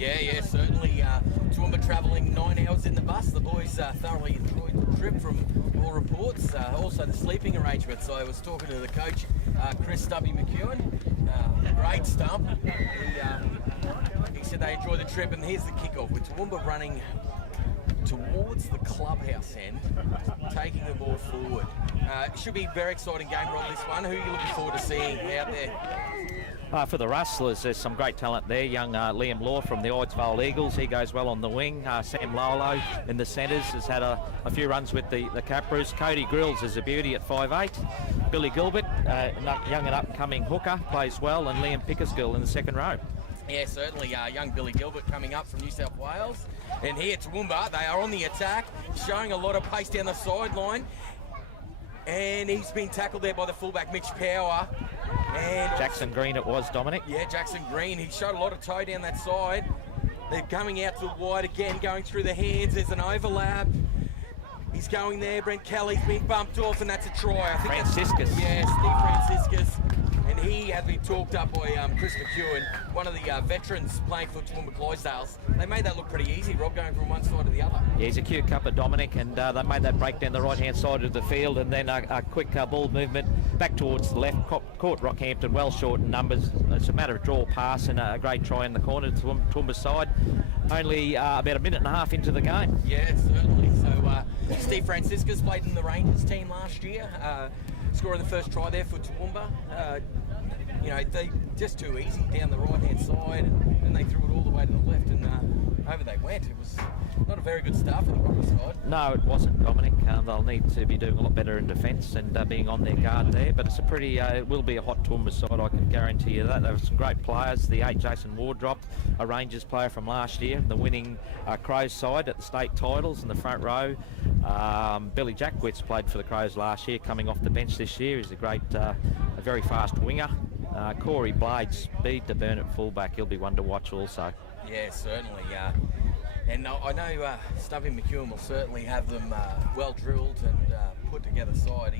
Yeah, certainly. Toowoomba travelling 9 hours in the bus. The boys thoroughly enjoyed the trip from all reports. Also the sleeping arrangements. I was talking to the coach, Chris W. McEwen. Great stump. He said they enjoyed the trip, and here's the kickoff with Toowoomba running towards the clubhouse end, taking the ball forward. It should be a very exciting game, Rob, this one. Who are you looking forward to seeing out there? For the Rustlers, there's some great talent there. Young Liam Law from the Eidsvold Eagles, he goes well on the wing. Sam Lollo in the centres has had a few runs with the Capras. Cody Grills is a beauty at 5'8". Billy Gilbert, young and up-and-coming hooker, plays well, and Liam Pickersgill in the second row. Yeah, certainly. Young Billy Gilbert coming up from New South Wales. And here at Toowoomba, they are on the attack, showing a lot of pace down the sideline. And he's been tackled there by the fullback, Mitch Power. And Jackson Green it was, Dominic. Yeah, Jackson Green. He showed a lot of toe down that side. They're coming out to the wide again, going through the hands. There's an overlap. He's going there. Brent Kelly's been bumped off, and that's a try. I think Franciscus. Steve Franciscus. And he has been talked up by Chris McEwen, one of the veterans playing for Toowoomba Clydesdales. They made that look pretty easy, Rob, going from one side to the other. Yeah, he's a cute cuppa, Dominic, and they made that break down the right-hand side of the field, and then a quick ball movement back towards the left. Caught Rockhampton well short in numbers. It's a matter of draw pass and a great try in the corner to Toowoomba's side. Only about a minute and a half into the game. Yeah, certainly. So Steve Franciscus played in the Rangers team last year, scoring the first try there for Toowoomba. You know, they just too easy down the right-hand side, and then they threw it all the way to the left, and over they went. It was not a very good start for the Rockers side. No, it wasn't, Dominic. They'll need to be doing a lot better in defence and being on their guard there. But it's a pretty, it will be a hot Toowoomba side, I can guarantee you that. There were some great players. The 8 Jason Wardop, a Rangers player from last year, the winning Crows side at the state titles in the front row. Billy Jackwitz played for the Crows last year, coming off the bench this year. He's a great, a very fast winger. Corey Blade, speed to burn at fullback. He'll be one to watch also. Yeah, certainly. And I know Stumpy McEwen will certainly have them well drilled and put together side.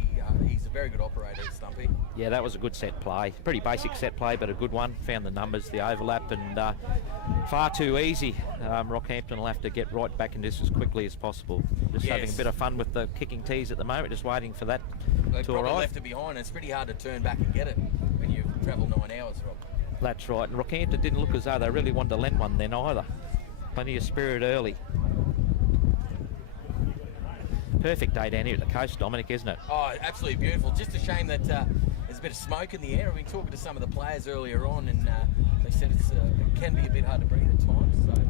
He's a very good operator, Stumpy. Yeah, that was a good set play. Pretty basic set play, but a good one. Found the numbers, the overlap, and far too easy. Rockhampton will have to get right back into this as quickly as possible. Just having a bit of fun with the kicking tees at the moment, just waiting for that to arrive. Left it behind. It's pretty hard to turn back and get it when you travel 9 hours, Rob. That's right. And Rockhampton didn't look as though they really wanted to lend one then either. Plenty of spirit early. Perfect day down here at the coast, Dominic, isn't it? Oh, absolutely beautiful. Just a shame that there's a bit of smoke in the air. I've been talking to some of the players earlier on, and they said it can be a bit hard to breathe at times. So.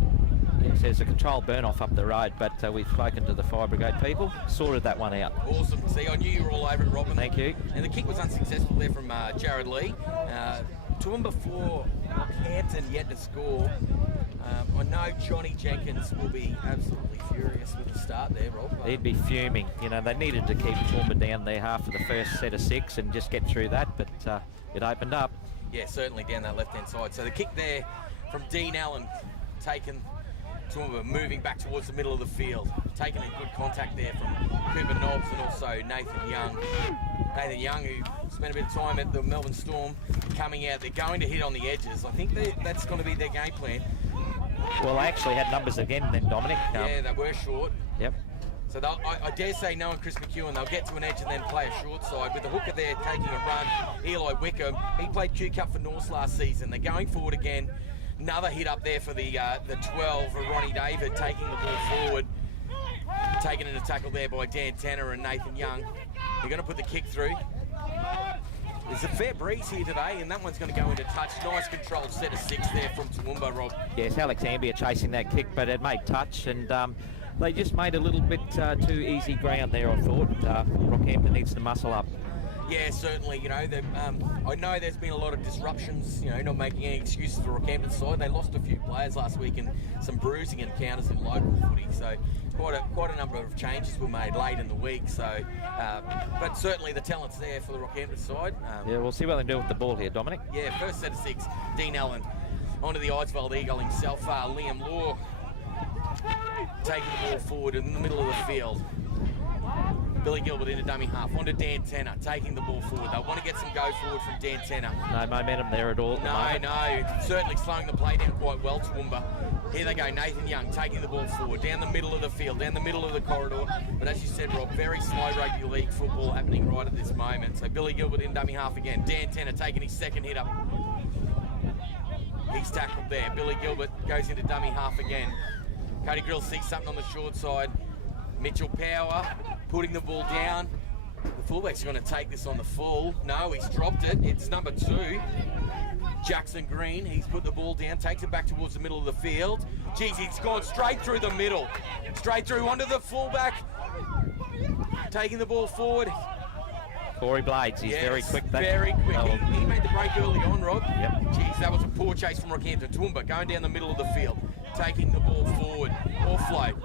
Yes, there's a controlled burn-off up the road, but we've spoken to the fire brigade people, sorted that one out. Awesome. See, I knew you were all over it, Robin. Thank you. And the kick was unsuccessful there from Jarrod Lee. Toowoomba 4, Rockhampton yet to score. I know Johnny Jenkins will be absolutely furious with the start there, Rob. He'd be fuming. You know, they needed to keep Toowoomba down there half of the first set of 6 and just get through that, but it opened up. Yeah, certainly down that left-hand side. So the kick there from Dean Allen, taken Toowoomba, moving back towards the middle of the field. Taking a good contact there from Cooper Nobbs and also Nathan Young. Nathan Young, who spent a bit of time at the Melbourne Storm, coming out. They're going to hit on the edges. I think that's going to be their game plan. Well, they actually had numbers again then, Dominic. Yeah, they were short. Yep. So I dare say, knowing Chris McEwen, they'll get to an edge and then play a short side. With the hooker there taking a run, Eli Wickham, he played Q Cup for North last season. They're going forward again. Another hit up there for the 12 of Ronnie David, taking the ball forward. Taken in a tackle there by Dan Tanner and Nathan Young. They're going to put the kick through. There's a fair breeze here today, and that one's going to go into touch. Nice controlled set of 6 there from Toowoomba, Rob. Yes, Alex Ambia chasing that kick, but it made touch, and they just made a little bit too easy ground there, I thought. Rockhampton needs to muscle up. Yeah, certainly. You know, I know there's been a lot of disruptions, you know, not making any excuses for Rockhampton's side. They lost a few players last week and some bruising encounters in local footy, so quite a number of changes were made late in the week. So, but certainly the talent's there for the Rockhampton side. Yeah, we'll see what they do with the ball here, Dominic. Yeah, first set of 6, Dean Allen onto the Eidsvold Eagle himself, Liam Law taking the ball forward in the middle of the field. Billy Gilbert into dummy half, onto Dan Tenner, taking the ball forward. They want to get some go forward from Dan Tenner. No momentum there at all. No, certainly slowing the play down quite well, Toowoomba. Here they go, Nathan Young taking the ball forward, down the middle of the field, down the middle of the corridor. But as you said, Rob, very slow rugby league football happening right at this moment. So Billy Gilbert in dummy half again. Dan Tenner taking his second hit up. He's tackled there. Billy Gilbert goes into dummy half again. Cody Grill sees something on the short side. Mitchell Power putting the ball down. The fullback's going to take this on the full. No, he's dropped it. It's number 2. Jackson Green, he's put the ball down, takes it back towards the middle of the field. Geez, he's gone straight through the middle. Straight through onto the fullback. Taking the ball forward. Corey Blades, he's very quick. Very quick. He made the break early on, Rob. Yep. Geez, that was a poor chase from Rockhampton. Toowoomba going down the middle of the field, taking the ball forward. Offload.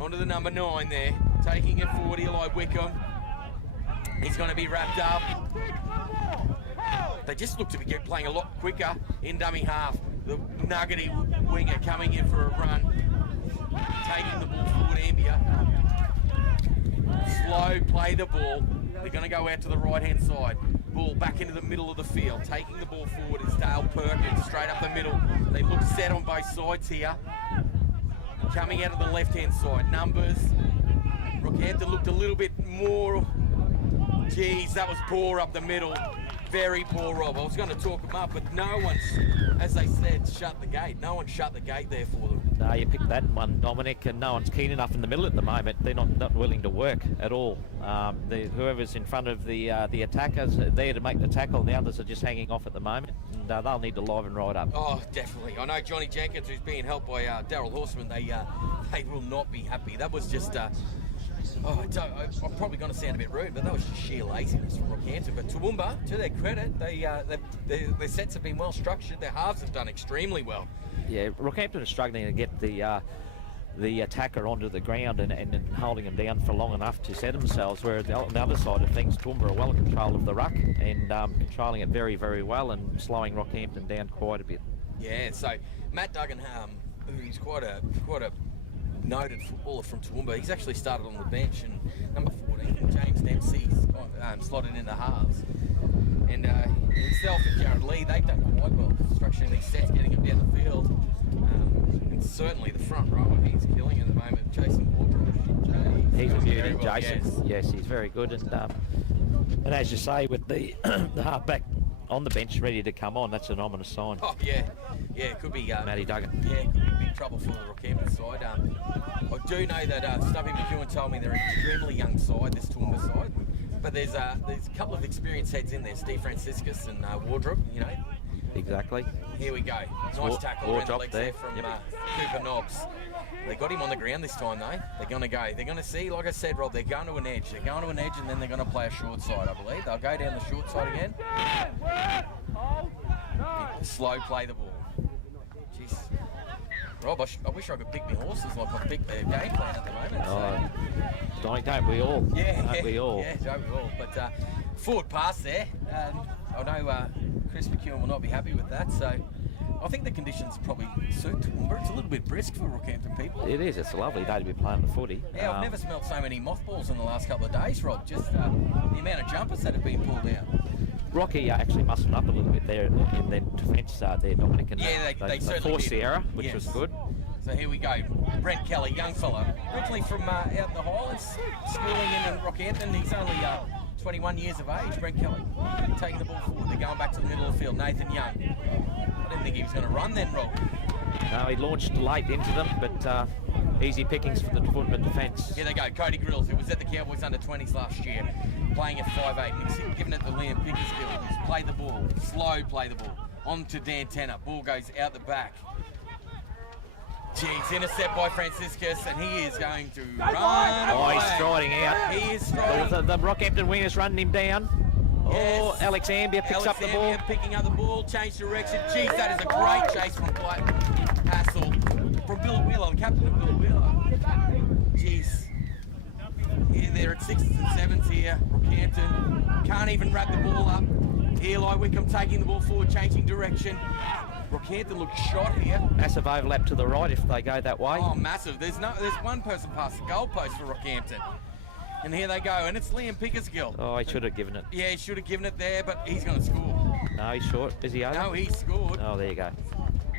Onto the number 9 there. Taking it forward, Eli Wickham. He's going to be wrapped up. They just look to be playing a lot quicker in dummy half. The nuggety winger coming in for a run. Taking the ball forward, Ambia. Slow play the ball. They're going to go out to the right-hand side. Ball back into the middle of the field. Taking the ball forward is Dale Perkins, straight up the middle. They look set on both sides here. Coming out of the left-hand side. Numbers. Rockhampton looked a little bit more. Geez, that was poor up the middle. Very poor, Rob. I was going to talk them up, but no one's, as they said, shut the gate. No one shut the gate there for them. No, you picked that one, Dominic, and no one's keen enough in the middle at the moment. They're not willing to work at all. Whoever's in front of the attackers are there to make the tackle, and the others are just hanging off at the moment, and they'll need to liven right up. Oh, definitely. I know Johnny Jenkins, who's being helped by Daryl Horseman, they will not be happy. That was just... I'm probably going to sound a bit rude, but that was just sheer laziness from Rockhampton. But Toowoomba, to their credit, their sets have been well structured. Their halves have done extremely well. Yeah, Rockhampton is struggling to get the attacker onto the ground and holding them down for long enough to set themselves, whereas on the other side of things, Toowoomba are well in control of the ruck and controlling it very, very well and slowing Rockhampton down quite a bit. Yeah, so Matt Duggan, who's quite a noted footballer from Toowoomba, he's actually started on the bench, and number 14, James Dempsey, slotted into halves. And himself and Jarrod Lee, they've done quite well structuring these sets, getting them down the field. And certainly the front row, he's killing at the moment. Jason Wardop. He's a beauty, Jason. Yes, he's very good. And as you say, with the halfback on the bench ready to come on, that's an ominous sign. Oh, yeah, it could be... Matty Duggan. Yeah, it could be big trouble for the Rockhampton side. I do know that Stubby McEwen told me they're an extremely young side, this Toowoomba side. But there's a couple of experienced heads in there, Steve Franciscus and Wardop, you know. Exactly. Here we go. Nice tackle around the legs there from Cooper Nobbs. They got him on the ground this time, though. They're going to go. They're going to see, like I said, Rob, they're going to an edge. They're going to an edge, and then they're going to play a short side, I believe. They'll go down the short side again. Slow play the ball. Jeez. Rob, I wish I could pick my horses like I picked their game plan at the moment. So. Don't we all? Yeah, don't we all? Yeah, don't we all? But forward pass there. I know Chris McEwen will not be happy with that, so I think the conditions probably suit Toowoomba. It's a little bit brisk for Rockhampton people. It is. It's a lovely day to be playing the footy. Yeah, I've never smelled so many mothballs in the last couple of days, Rob. Just the amount of jumpers that have been pulled out. Rocky actually muscled up a little bit there in their defence there, Dominic. And yeah, they certainly forced the error, which was good. So here we go. Brent Kelly, young fella, originally from out in the Highlands, schooling in Rockhampton. He's only 21 years of age, Brent Kelly. Taking the ball forward. They're going back to the middle of the field. Nathan Young. I didn't think he was going to run then, Rob. No, he launched late into them, but easy pickings for the Toowoomba defence. Here they go. Cody Grills, who was at the Cowboys under-20s last year, playing at 5'8", and he's giving it to Liam Pickersgill. He's play the ball, slow play the ball. On to Dan Tenner. Ball goes out the back. Jeez, intercept by Franciscus, and he is going to run. Oh, he's striding out. He is striding. The Rockhampton wingers running him down. Yes. Oh, Alex Ambia picks up the ball. Picking up the ball, change direction. Jeez, that is a great chase from Hassel. From Bill Wheeler, the captain of Bill Wheeler. Jeez. Here they're at 6s and 7s here. Rockhampton can't even wrap the ball up. Eli Wickham taking the ball forward, changing direction. Rockhampton looks shot here. Massive overlap to the right if they go that way. Oh, massive. There's one person past the goalpost for Rockhampton. And here they go, and it's Liam Pickersgill. Oh, he should have given it. Yeah, he should have given it there, but he's going to score. No, he's short. Is he over? No, he scored. Oh, there you go.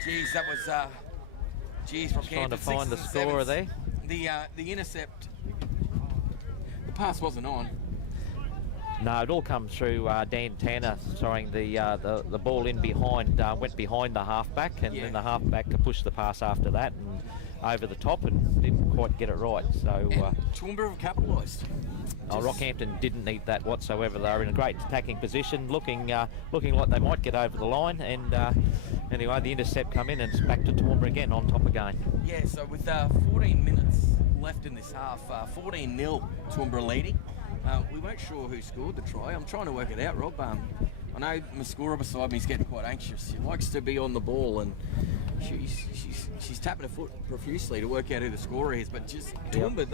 Geez, that was, Rockhampton. Trying to find the scorer there. The intercept, the pass wasn't on. No, it all come through Dan Tanner throwing the ball in behind, went behind the halfback, and then the halfback pushed the pass after that and over the top and didn't quite get it right. So Toowoomba have capitalised. Rockhampton didn't need that whatsoever. They were in a great attacking position, looking like they might get over the line, and anyway, the intercept come in and it's back to Toowoomba again on top again. Yeah, so with 14 minutes left in this half, 14-0 Toowoomba leading. We weren't sure who scored the try. I'm trying to work it out, Rob. I know my scorer beside me is getting quite anxious. She likes to be on the ball, and she's tapping her foot profusely to work out who the scorer is. But just Toowoomba,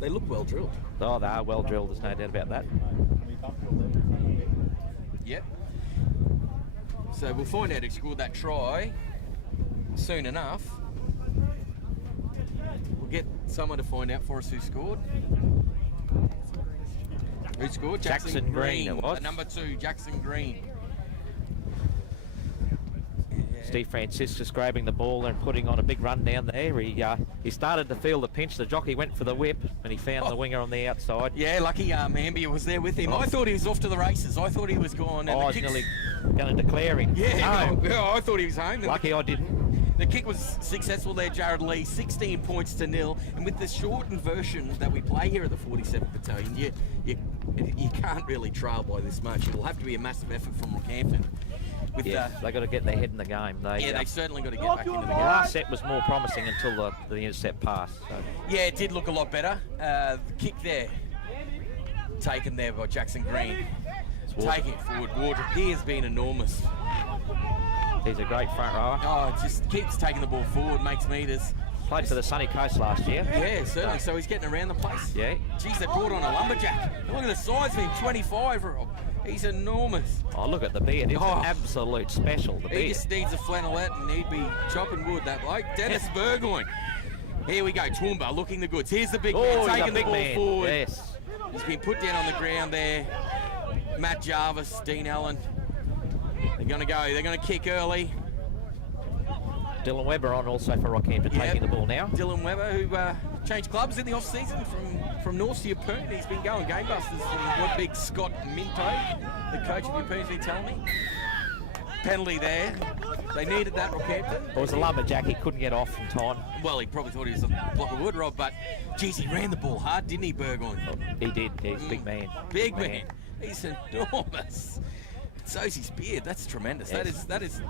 they look well drilled. Oh, they are well drilled. There's no doubt about that. Yep. So we'll find out who scored that try soon enough. We'll get someone to find out for us who scored. Who scored? Jackson Green it was. Number 2, Jackson Green. Steve Franciscus grabbing the ball and putting on a big run down there. He started to feel the pinch. The jockey went for the whip and he found the winger on the outside. Yeah, lucky Ambia was there with him. I thought he was off to the races. I thought he was gone. And I was nearly going to declare him. Yeah, no, I thought he was home. Lucky I didn't. The kick was successful there, Jarrod Lee, 16 points to 0. And with the shortened version that we play here at the 47th Battalion, you can't really trail by this much. It'll have to be a massive effort from Rockhampton. They got to get their head in the game. They certainly got to get back into the game. The last set was more promising until the intercept passed. So. Yeah, it did look a lot better. The kick there, taken there by Jackson Green. Taking it forward, Wardop. He has been enormous. He's a great front rower. Oh, just keeps taking the ball forward, makes metres. Played for the Sunny Coast last year. Yeah, certainly. So he's getting around the place. Yeah. Geez, they brought on a lumberjack. And look at the size of him, 25, Rob. He's enormous. Oh, look at the beard. It's an absolute special, the beard. He just needs a flannelette and he'd be chopping wood, that bloke. Dennis Burgoyne. Here we go, Toowoomba looking the goods. Here's the big man taking the ball forward. Yes. He's been put down on the ground there. Matt Jarvis, Dean Allen. They're going to go. They're going to kick early. Dylan Webber on also for Rockhampton taking the ball now. Dylan Webber, who changed clubs in the off-season from North to Yeppoon. He's been going gangbusters from what big Scott Minto, the coach of Yeppoon's been telling me. Penalty there. They needed that, Rockhampton. It was a lumberjack. He couldn't get off in time. Well, he probably thought he was a block of wood, Rob, but geez, he ran the ball hard, didn't he, Burgoyne? Oh, he did. He's a big man. Big man. He's enormous. So's his beard. That's tremendous. Yes. That is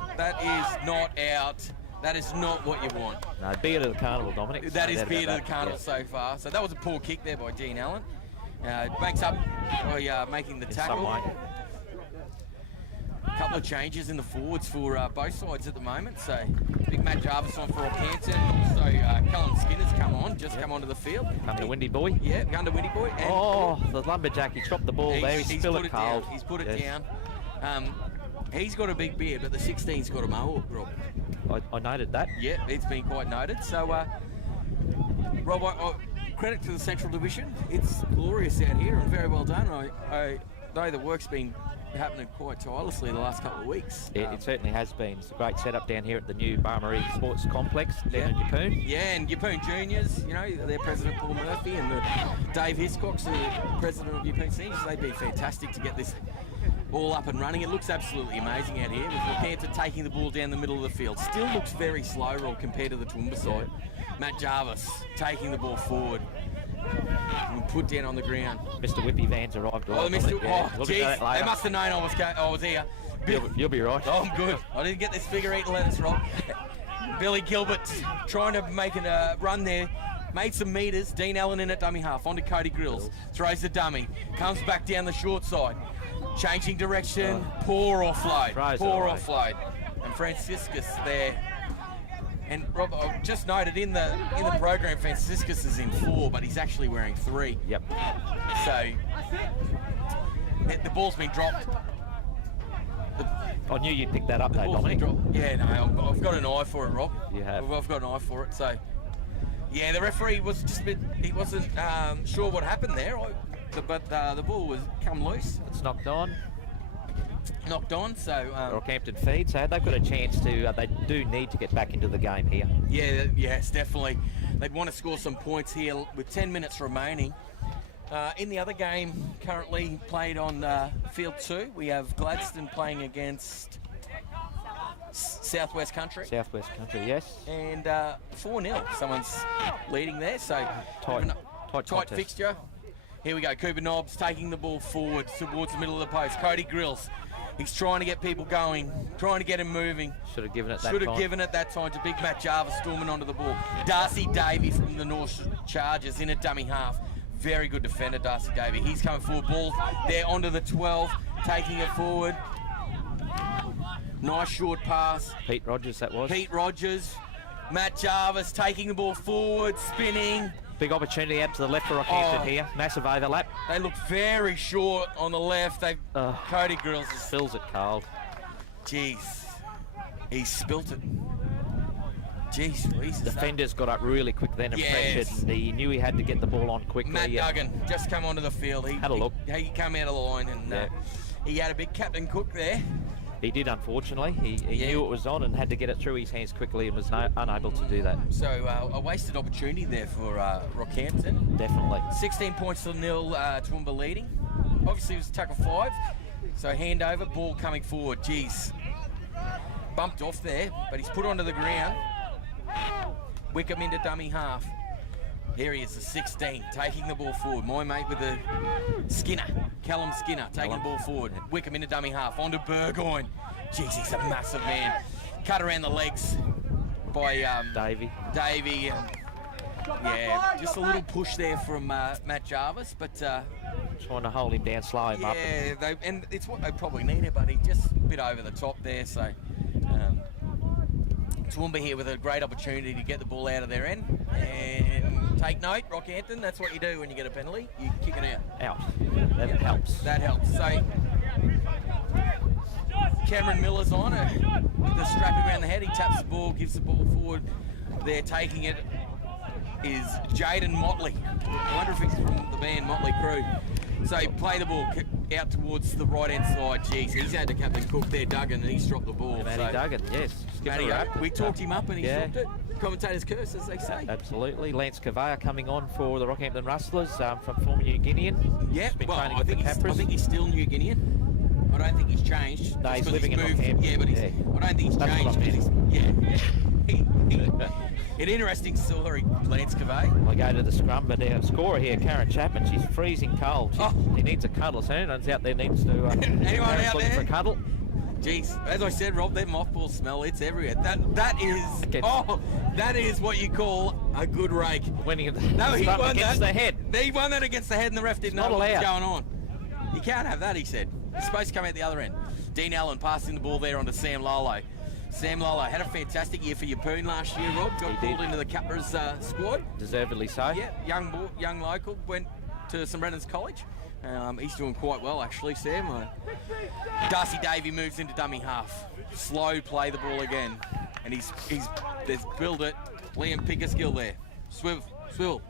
not out. That is not what you want. No, beard of the carnival, Dominic. That is beard of the carnival so far. So that was a poor kick there by Dean Allen. Banks up by making the tackle. A couple of changes in the forwards for both sides at the moment. So big Matt Jarvis on for Rockhampton. Also Callum Skinner's come onto the field. Under Windy Boy. Yeah, under Windy Boy. And the lumberjack, he chopped the ball there. He's still put it cold. Down. He's put it down. He's got a big beard, but the 16's got a mohawk, Rob. I noted that. Yeah, it's been quite noted. So, Rob, credit to the Central Division. It's glorious out here and very well done. I know the work's been happening quite tirelessly the last couple of weeks. It certainly has been. It's a great setup down here at the new Barmaryee Sports Complex down in Yeppoon. Yeah, and Yeppoon Juniors, you know, their president Paul Murphy and Dave Hiscox, the president of Yeppoon Seniors, they've been fantastic to get this all up and running. It looks absolutely amazing out here with Rockhampton taking the ball down the middle of the field. Still looks very slow, Rob, compared to the Toowoomba side. Matt Jarvis taking the ball forward and put down on the ground. Mr. Whippy Van's arrived. Oh, Mr. Oh, geez, they must have known I was here. You'll be right. Oh, I'm good. I didn't get this figure 8 lettuce, Rob. Billy Gilbert trying to make a run there. Made some metres. Dean Allen in at dummy half. Onto Cody Grills. Throws the dummy. Comes back down the short side. Changing direction. Poor offload. Poor offload. And Franciscus there. And Rob, I've just noted in the program, Franciscus is in 4, but he's actually wearing 3. Yep. So the ball's been dropped. I knew you'd pick that up, though, Dominic. Yeah, no, I've got an eye for it, Rob. You have. I've got an eye for it. So Yeah, the referee was just a bit, he wasn't sure what happened there, but the ball was come loose. It's knocked on. So Rockhampton feeds, so they've got a chance to, they do need to get back into the game here. Yeah, yes, definitely. They'd want to score some points here with 10 minutes remaining. In the other game, currently played on field 2, we have Gladstone playing against Southwest Country. Southwest Country, yes. And 4-0, someone's leading there, so tight fixture. Here we go, Cooper Nobbs taking the ball forward towards the middle of the post. Cody Grills, he's trying to get people going, trying to get him moving. Should have given it that time. Should have given it that time to big Matt Jarvis storming onto the ball. Darcy Davey from the North Chargers in a dummy half. Very good defender, Darcy Davey. He's coming forward, ball there onto the 12, taking it forward. Nice short pass. Pete Rogers, that was. Pete Rogers. Matt Jarvis taking the ball forward, spinning. Big opportunity out to the left for Rockhampton here. Massive overlap. They look very short on the left. Cody Grills spills it cold. Jeez, he spilt it. Jeez, defenders got up really quick then and pressured, and he knew he had to get the ball on quickly. Matt Duggan just come onto the field. He had a look. He came out of the line and he had a big Captain Cook there. He did, unfortunately. He knew it was on and had to get it through his hands quickly and was unable to do that. So a wasted opportunity there for Rockhampton. Definitely. 16 points to 0, Toowoomba leading. Obviously it was a tuck of 5. So handover, ball coming forward. Jeez. Bumped off there, but he's put onto the ground. Wickham into dummy half. Here he is, the 16, taking the ball forward. My mate with the Skinner, Callum Skinner, taking the ball forward. Wickham into dummy half, onto Burgoyne. Jeez, he's a massive man. Cut around the legs by Davey. Yeah, just a little push there from Matt Jarvis, but trying to hold him down, slow him up. Yeah, and it's what they probably needed, but he just a bit over the top there. So Toowoomba here with a great opportunity to get the ball out of their end. And take note, Rockhampton, that's what you do when you get a penalty. You kick it out. That helps. That helps. So Cameron Millar's on it with the strap around the head. He taps the ball, gives the ball forward. They're taking it is Jayden Motley. I wonder if he's from the band Motley Crew. So play the ball out towards the right-hand side. Jeez, he's had to Captain Cook there, Duggan, and he's dropped the ball. Matty Duggan, yes. We talked him up and he dropped it. Commentators curse, as they say. Absolutely. Lance Cavea coming on for the Rockhampton Rustlers from former New Guinean. Yeah, well, I think he's still New Guinean. I don't think he's changed. No, he's living in Rockhampton. Yeah, but I don't think he's changed, man. An interesting story, Lance Cavea. I go to the scrum, but our scorer here, Karen Chapman, she's freezing cold. He needs a cuddle. So anyone's out there needs to anyone out there for a cuddle. Jeez, as I said, Rob, that mothball smell, it's everywhere. That is what you call a good rake. Winning he won against the head. He won that against the head, and the ref didn't know what was going on. You can't have that, he said. He's supposed to come out the other end. Dean Allen passing the ball there onto Sam Lollo. Sam Lollo had a fantastic year for Yeppoon last year, Rob. Got called into the Capras squad. Deservedly so. Yeah, young local, went to St Brennan's College. He's doing quite well, actually, Sam. Darcy Davey moves into dummy half. Slow play the ball again. And there's build it. Liam Pickerskill there. Swivel.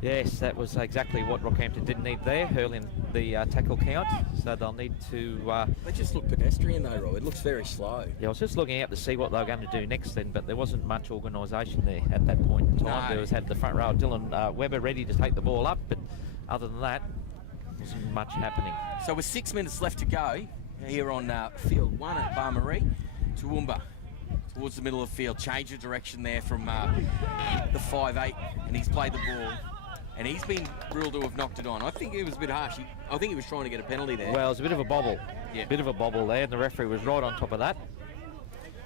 Yes, that was exactly what Rockhampton didn't need there, hurling the tackle count. So they'll need to... They just look pedestrian though, Rob. It looks very slow. Yeah, I was just looking out to see what they were going to do next then, but there wasn't much organisation there at that point in time. No. There was had the front row, Dylan Webber, ready to take the ball up, but other than that, wasn't much happening. So with 6 minutes left to go, here on field 1 at Barmaryee, Toowoomba towards the middle of the field. Change of direction there from the 5'8", and he's played the ball. And he's been ruled to have knocked it on. I think it was a bit harsh. I think he was trying to get a penalty there. Well, it was a bit of a bobble. Yeah. Bit of a bobble there, and the referee was right on top of that.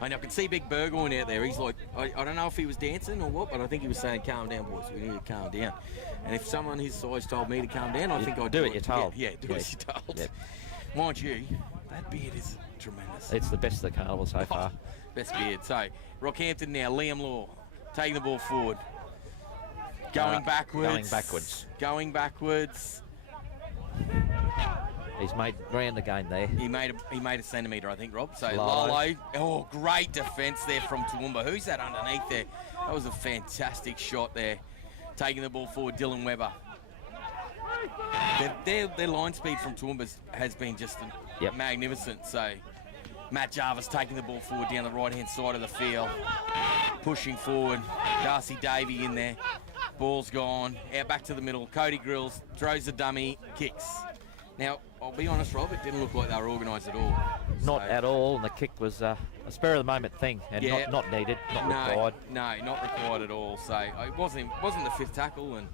I can see Big Burgoyne out there. He's like, I don't know if he was dancing or what, but I think he was saying, calm down, boys. We need to calm down. And if someone his size told me to calm down, I think I'd do it. You're told. Yeah, do as you're told. Yep. Mind you, that beard is tremendous. It's the best of the carnival so far. Best beard. So, Rockhampton now, Liam Law, taking the ball forward. Going backwards. He's made ground again there. He made a centimetre, I think, Rob. So Lollo. Oh, great defence there from Toowoomba. Who's that underneath there? That was a fantastic shot there. Taking the ball forward, Dylan Webber. Their line speed from Toowoomba has been just magnificent. So Matt Jarvis taking the ball forward down the right-hand side of the field. Pushing forward. Darcy Davey in there. Ball's gone. Out back to the middle. Cody Grills throws the dummy, kicks. Now, I'll be honest, Rob, it didn't look like they were organised at all. Not at all, and the kick was a spur-of-the-moment thing, and not needed, not required. No, not required at all. So it wasn't the fifth tackle, and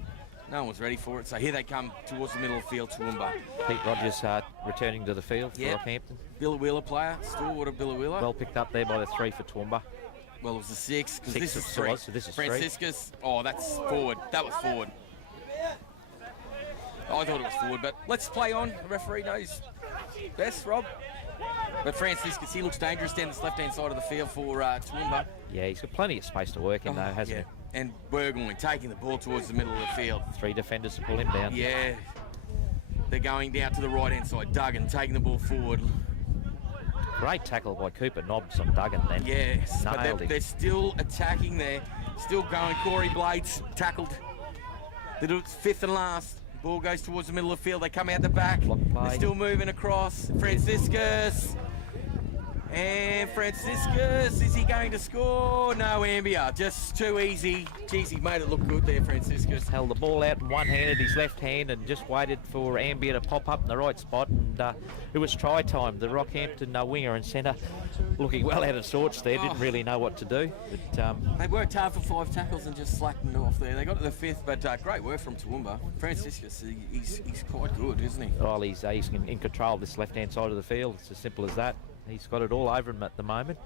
no one was ready for it. So here they come towards the middle of the field, Toowoomba. Pete Rogers returning to the field for Rockhampton. Billawheeler player, Stalwater Billawheeler. Well picked up there by the 3 for Toowoomba. Well, it was a 6, because this is 3. 3. So this is Franciscus, oh, that's forward. That was forward. I thought it was forward, but let's play on. The referee knows best, Rob. But Franciscus, he looks dangerous down this left-hand side of the field for Toowoomba. Yeah, he's got plenty of space to work in, though, hasn't he? And Burgoyne taking the ball towards the middle of the field. 3 defenders to pull him down. Yeah. They're going down to the right-hand side. Duggan taking the ball forward. Great tackle by Cooper Nobbs on Duggan then. Yes, but they're still attacking there. Still going. Corey Blades tackled. They're 5th and last. Ball goes towards the middle of the field. They come out the back. They're still moving across. Franciscus. And Franciscus, is he going to score? No, Ambia, just too easy. Geez, he made it look good there, Franciscus. Held the ball out in one-handed, his left hand, and just waited for Ambia to pop up in the right spot. And it was try time. The Rockhampton winger and centre looking well out of sorts there, didn't really know what to do. But they worked hard for 5 tackles and just slacked it off there. They got to the 5th, but great work from Toowoomba. Franciscus, he's quite good, isn't he? Well, he's in control of this left-hand side of the field. It's as simple as that. He's got it all over him at the moment.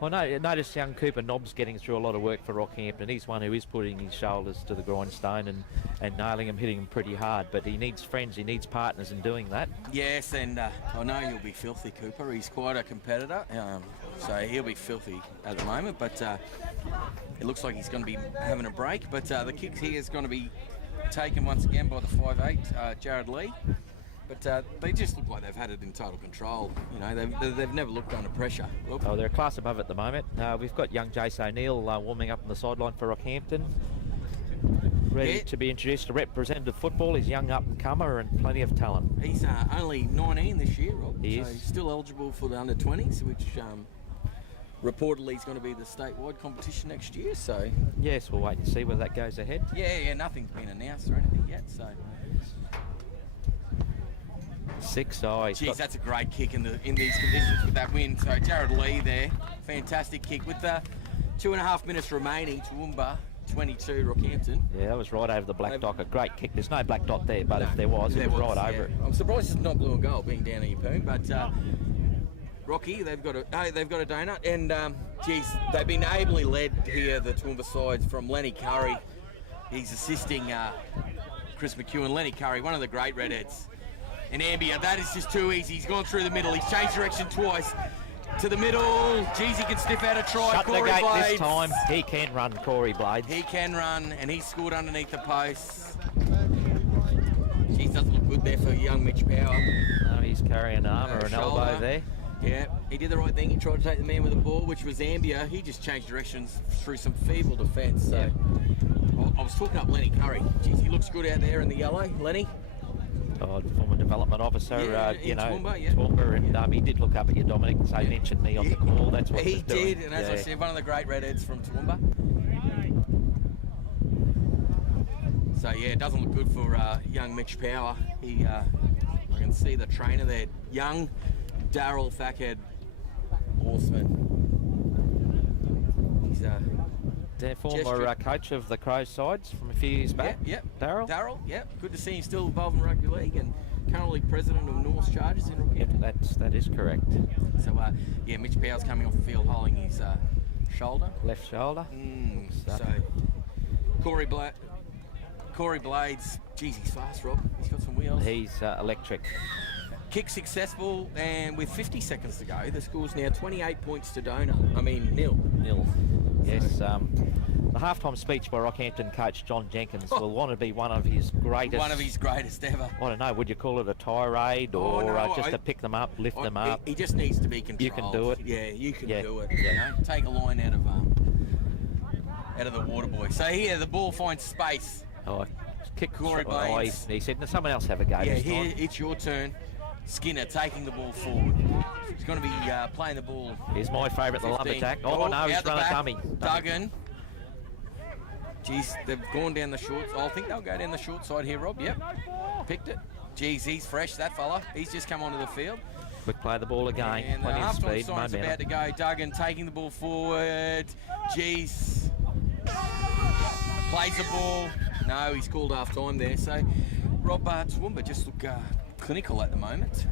Well, notice young Cooper Nobbs getting through a lot of work for Rockhampton. He's one who is putting his shoulders to the grindstone and nailing him, hitting him pretty hard. But he needs friends, he needs partners in doing that. Yes, and I know he'll be filthy, Cooper. He's quite a competitor, so he'll be filthy at the moment. But it looks like he's going to be having a break. But the kick here is going to be taken once again by the 5'8", Jarrod Lee. But they just look like they've had it in total control. You know, they've never looked under pressure. Look. Oh, they're a class above at the moment. We've got young Jace O'Neill warming up on the sideline for Rockhampton. Ready to be introduced to representative football. He's young up-and-comer and plenty of talent. He's only 19 this year, Rob. He so is. He's still eligible for the under-20s, which reportedly is going to be the statewide competition next year. So yes, we'll wait and see whether that goes ahead. Yeah, nothing's been announced or anything yet. So 6. Geez, that's a great kick in these conditions with that win. So Jarrod Lee there, fantastic kick with the 2.5 minutes remaining. Toowoomba 22, Rockhampton. Yeah, that was right over the black dot. A great kick. There's no black dot there, but if there was, it was right over it. I'm surprised it's not blue and gold being down in Yeppoon, but Rocky, they've got a donut, and geez, they've been ably led here, the Toowoomba sides, from Lenny Curry. He's assisting Chris McEwen. Lenny Curry, one of the great redheads. And Ambia, that is just too easy. He's gone through the middle. He's changed direction twice. To the middle. Geez, he can sniff out a try. Shut Corey the gate Blades. this time. He can run, Corey Blades. He can run, and he scored underneath the posts. Geez, doesn't look good there for young Mitch Power. No, he's carrying an arm or an elbow there. Yeah, he did the right thing. He tried to take the man with the ball, which was Ambia. He just changed directions through some feeble defence. So I was talking up Lenny Curry. Geez, he looks good out there in the yellow. Lenny? Former development officer, Toowoomba, and he did look up at you, Dominic, and say, mention me on the call. That's what he doing. did, and as I said, one of the great redheads from Toowoomba. So yeah, it doesn't look good for young Mitch Power. He, I can see the trainer there, young Daryl Thackhead Horseman. He's their former coach of the Crows sides from a few years back. Yep. Daryl, good to see him still involved in rugby league and currently president of North Chargers in Rockhampton. That is correct. So Mitch Power's coming off the field holding his shoulder, left shoulder. So Corey Blades, geez, he's fast, Rob. He's got some wheels. He's electric. Kick successful, and with 50 seconds to go, the score's now 28 points to nil. Yes, the halftime speech by Rockhampton coach John Jenkins will want to be one of his greatest ever. I don't know, would you call it a tirade or just to pick them up, lift them up? He just needs to be controlled. You can do it. Yeah, you can do it. You know? Take a line out out of the water boy. So here, the ball finds space. Oh, kick Corey Baines. he said, someone else have a go. Yeah, this here, time. it's your turn. Skinner taking the ball forward. He's going to be playing the ball. Here's my favourite, the 15. lumberjack. Oh, no, he's out the run a back. dummy. Duggan. Geez, they've gone down the short. I think they'll go down the short side here, Rob. Yep. Picked it. Geez, he's fresh, that fella. He's just come onto the field. Quick play the ball again. And the Plenty of half-time speed, sign's momentum. about to go. Duggan taking the ball forward. Geez. Plays the ball. No, he's called half-time there. So, Rob, Toowoomba just look clinical at the moment.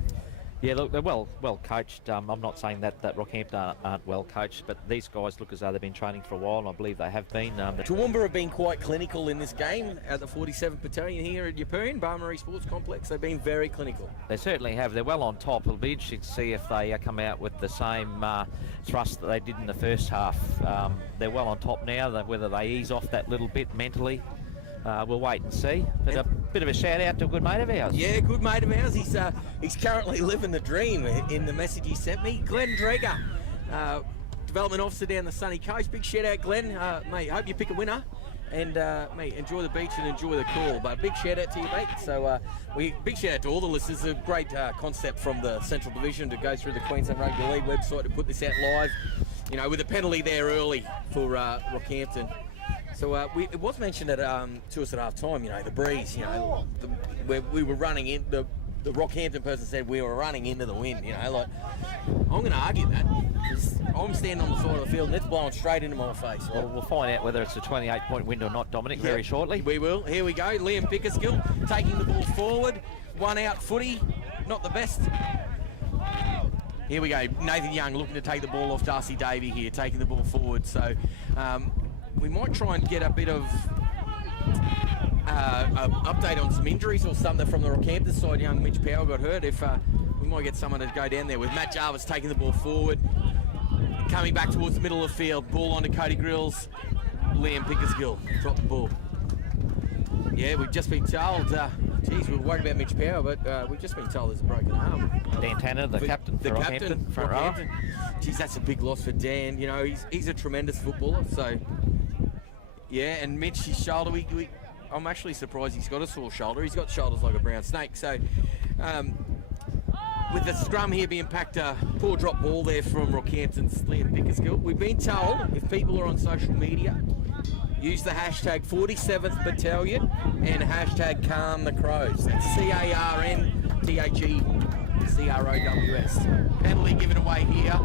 Yeah, look, they're well coached. I'm not saying that Rockhampton aren't well coached, but these guys look as though they've been training for a while, and I believe they have been. Toowoomba have been quite clinical in this game at the 47th Battalion here at Yeppoon, Barmaryee Sports Complex. They've been very clinical. They certainly have. They're well on top. It'll be interesting to see if they come out with the same thrust that they did in the first half. They're well on top now. Whether they ease off that little bit mentally, we'll wait and see. But a bit of a shout out to a good mate of ours. Yeah, good mate of ours. He's currently living the dream in the message he sent me. Glenn Dreger, development officer down the sunny coast. Big shout out, Glenn. Mate, hope you pick a winner. And mate, enjoy the beach and enjoy the call. But big shout out to you, mate. So big shout out to all the listeners. A great concept from the Central Division to go through the Queensland Rugby League website to put this out live. You know, with a penalty there early for Rockhampton. So it was mentioned to us at half time, you know, the breeze, you know, where we were running in, the Rockhampton person said we were running into the wind, you know, like, I'm going to argue that. I'm standing on the side of the field and it's blowing straight into my face. Well, we'll find out whether it's a 28-point wind or not, Dominic, very shortly. We will. Here we go. Liam Pickersgill taking the ball forward. One out footy, not the best. Here we go. Nathan Young looking to take the ball off Darcy Davey here, taking the ball forward. So, we might try and get a bit of update on some injuries or something from the Rockhampton side. Young Mitch Powell got hurt. If we might get someone to go down there with Matt Jarvis taking the ball forward, coming back towards the middle of the field, ball onto Cody Grills. Liam Pickersgill dropped the ball. Yeah, we've just been told. Geez, we were worried about Mitch Powell, but we've just been told there's a broken arm. Dan Tanner, the captain for Rockhampton, front row. Geez, that's a big loss for Dan. You know, he's a tremendous footballer. So, yeah, and Mitch, his shoulder, I'm actually surprised he's got a sore shoulder. He's got shoulders like a brown snake. So, with the scrum here being packed, poor drop ball there from Rockhampton's Liam Pickersgill. We've been told if people are on social media, use the hashtag 47th Battalion and hashtag Calm the Crows. That's CARNTHECROWS. Penalty given away here.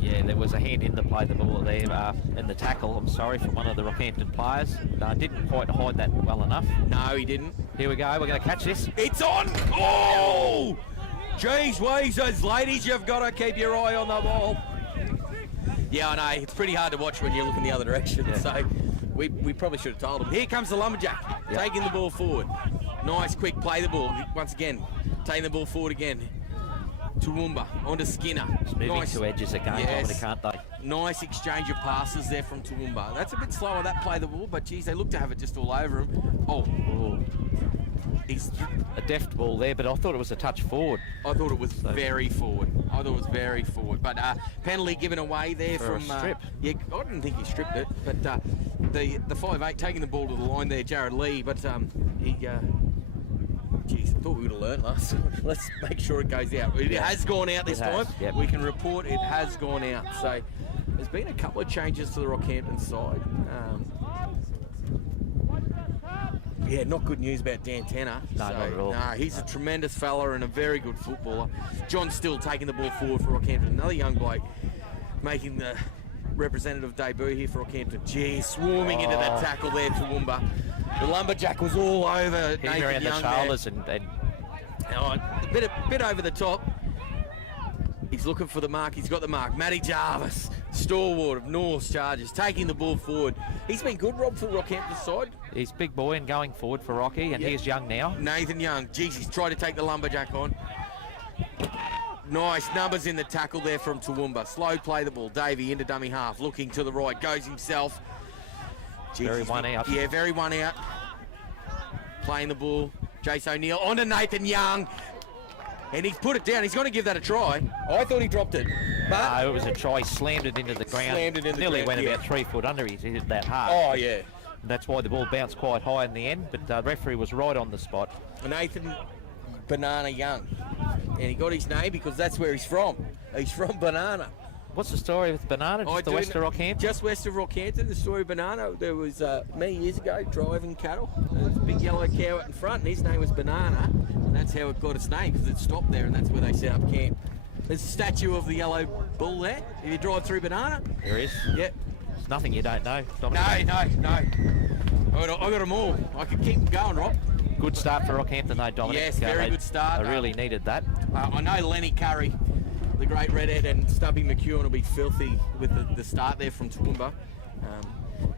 Yeah, there was a hand in the play, the ball there, in the tackle, I'm sorry, from one of the Rockhampton players. Didn't quite hide that well enough. No, he didn't. Here we go, we're going to catch this. It's on! Oh! Jeez, Weezers, ladies, you've got to keep your eye on the ball. Yeah, I know, it's pretty hard to watch when you're looking the other direction, so we probably should have told him. Here comes the lumberjack, taking the ball forward. Nice, quick, play the ball, once again, taking the ball forward again. Toowoomba, onto Skinner. It's moving nice. To edges again, Yes. can't they? Nice exchange of passes there from Toowoomba. That's a bit slower, that play the ball, but geez, they look to have it just all over him. Oh. He's a deft ball there, but I thought it was a touch forward. I thought it was very forward. But penalty given away there for from a strip. Yeah, I didn't think he stripped it, but the 5'8" taking the ball to the line there, Jarrod Lee, but he. Geez, I thought we would have learned last time. Let's make sure it goes out. It has gone out this time. Yep. We can report it has gone out. So there's been a couple of changes to the Rockhampton side. Yeah, not good news about Dan Tanner. No, not at all. No, he's a tremendous fella and a very good footballer. John Still taking the ball forward for Rockhampton. Another young bloke making the representative debut here for Rockhampton. Geez, swarming into that tackle there, Toowoomba. The lumberjack was all over Hitting Nathan around Young the shoulders there. and A bit over the top. He's looking for the mark. He's got the mark. Matty Jarvis, stalwart of North's Chargers, taking the ball forward. He's been good, Rob, for Rockhampton's side. he's big boy and going forward for Rocky, and he's young now. Nathan Young, geez, he's tried to take the lumberjack on. Nice numbers in the tackle there from Toowoomba. Slow play the ball. Davey into dummy half, looking to the right, goes himself. Jeez, Very one out. Yeah, very one out. Playing the ball. Jace O'Neill onto Nathan Young. And he's put it down. He's going to give that a try. I thought he dropped it. But it was a try. Slammed it into the ground. Nearly went about 3 foot under. He hit that hard. Oh, yeah. And that's why the ball bounced quite high in the end. But the referee was right on the spot. Nathan Banana Young. And he got his name because that's where he's from. He's from Banana. What's the story with Banana? Just the west of Rockhampton? Just west of Rockhampton. The story of Banana, there was many years ago driving cattle. There was a big yellow cow out in front, and his name was Banana. And that's how it got its name, because it stopped there, and that's where they set up camp. There's a statue of the yellow bull there. If you drive through Banana. There is? Yep. There's nothing you don't know. No. I got them all. I could keep them going, Rob. Good start for Rockhampton, though, Dominic. Yes, very good start. They really needed that. I know Lenny Curry, the great redhead, and Stubby McEwen will be filthy with the start there from Toowoomba.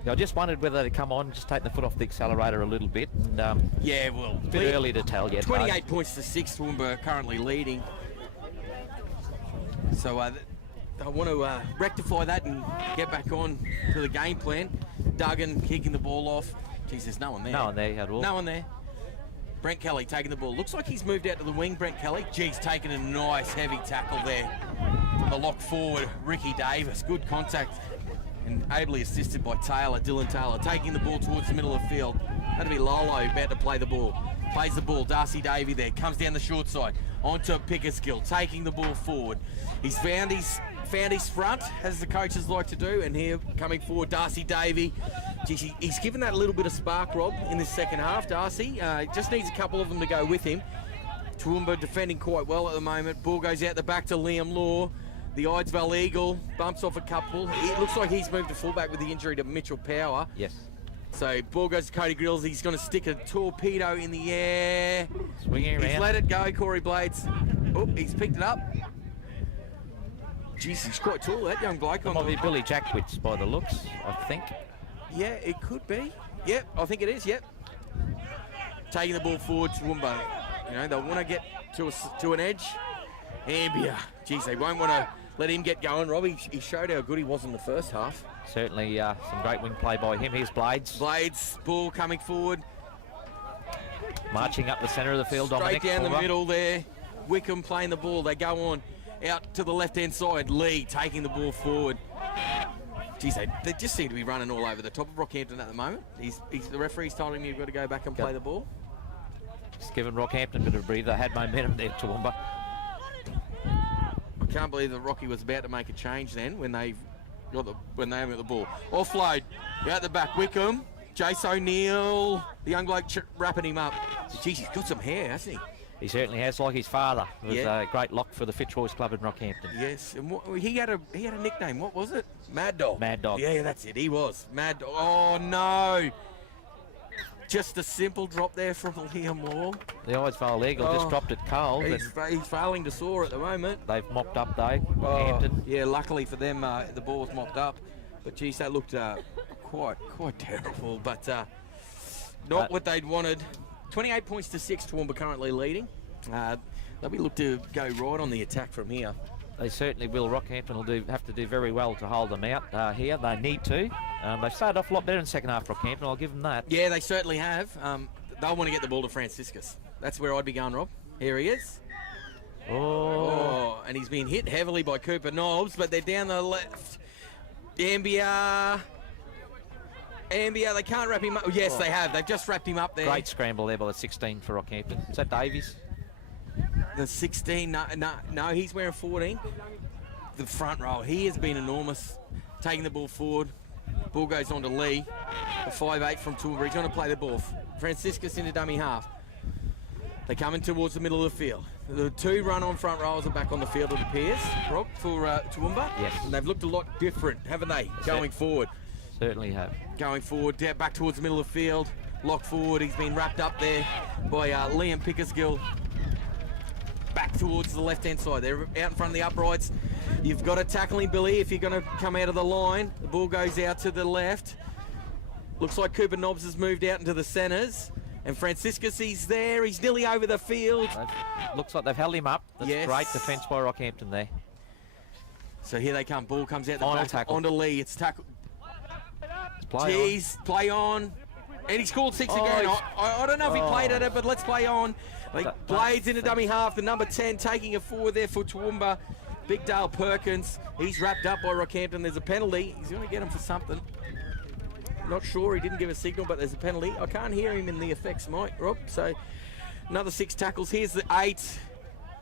I just wondered whether they'd come on, just take the foot off the accelerator a little bit. And, yeah, well, it's a bit early to tell yet. 28 points to 6, Toowoomba currently leading. So I want to rectify that and get back on to the game plan. Duggan kicking the ball off. Jeez, there's no one there. No one there at all. No one there. Brent Kelly taking the ball. Looks like he's moved out to the wing, Brent Kelly. Geez, taking a nice heavy tackle there. The lock forward, Ricky Davis. Good contact and ably assisted by Dylan Taylor. Taking the ball towards the middle of the field. That'll be Lollo about to play the ball. Plays the ball, Darcy Davey there. Comes down the short side. Onto Pickersgill, taking the ball forward. He's found his front, as the coaches like to do, and here coming forward, Darcy Davey. Geez, he's given that a little bit of spark, Rob, in this second half, Darcy. Just needs a couple of them to go with him. Toowoomba defending quite well at the moment. Ball goes out the back to Liam Law. The Idesville Eagle bumps off a couple. It looks like he's moved to fullback with the injury to Mitchell Power. Yes. So ball goes to Cody Grills. He's going to stick a torpedo in the air. Swinging around. He's let it go, Corey Blades. Oh, he's picked it up. Jeez, he's quite tall, that young bloke. Might be Billy Jackwitz by the looks, I think. Yeah, it could be. Yep, I think it is, yep. Taking the ball forward to Toowoomba. You know, they'll want to get to an edge. Ambia. Jeez, they won't want to let him get going. Robbie, he showed how good he was in the first half. Certainly some great wing play by him. Here's Blades. Blades, ball coming forward. Marching up the centre of the field, Dominic. Straight down the middle there. Wickham playing the ball. They go on out to the left-hand side. Lee taking the ball forward. Geez, they just seem to be running all over the top of Rockhampton at the moment. The referee's told him you've got to go back and play the ball. Just giving Rockhampton a bit of a breather. Had momentum there, Toowoomba. I can't believe that Rocky was about to make a change then when they got the ball. Offload out the back. Wickham, Jace O'Neill, the young bloke wrapping him up. Geez, he's got some hair, hasn't he? He certainly has, like his father. It was a great lock for the Fitzroy's Club in Rockhampton. Yes, and he had a nickname. What was it? Mad Dog. Mad Dog. Yeah, that's it. He was Mad Dog. Oh no! Just a simple drop there from Liam Law. The Idesville Eagle just dropped it cold. He's failing to soar at the moment. They've mopped up though, Rockhampton. Yeah, luckily for them, the ball was mopped up. But geez, that looked quite terrible. But not what they'd wanted. 28 points to 6, Toowoomba currently leading. They'll be look to go right on the attack from here. They certainly will. Rockhampton will have to do very well to hold them out here. They need to. They've started off a lot better in the second half, Rockhampton. I'll give them that. Yeah, they certainly have. They'll want to get the ball to Franciscus. That's where I'd be going, Rob. Here he is. Oh, and he's been hit heavily by Cooper Nobbs, but they're down the left. Ambia, they can't wrap him up. Yes, they have. They've just wrapped him up there. Great scramble there by the 16 for Rockhampton. Is that Davies? The 16, no, he's wearing 14. The front row, he has been enormous. Taking the ball forward. Ball goes on to Lee. The 5'8" from Toowoomba. He's going to play the ball. Franciscus into dummy half. They come in towards the middle of the field. The two run-on front rows are back on the field, it appears, Rob, for Toowoomba. Yes. And they've looked a lot different, haven't they, going forward? Certainly have. Going forward, back towards the middle of the field. Lock forward, he's been wrapped up there by Liam Pickersgill. Back towards the left-hand side. They're out in front of the uprights. You've got to tackle him, Billy, if you're going to come out of the line. The ball goes out to the left. Looks like Cooper Nobbs has moved out into the centres. And Franciscus, he's there. He's nearly over the field. Looks like they've held him up. That's great defence by Rockhampton there. So here they come. Ball comes out the Final back tackle. onto Lee. It's tackle. Play on. And he scored 6 again. I don't know if he played at it, but let's play on. Blades into dummy half. The number 10 taking it forward there for Toowoomba. Big Dale Perkins. He's wrapped up by Rockhampton. There's a penalty. He's going to get him for something. Not sure. He didn't give a signal, but there's a penalty. I can't hear him in the effects mic, Rob. So another 6 tackles. Here's the 8.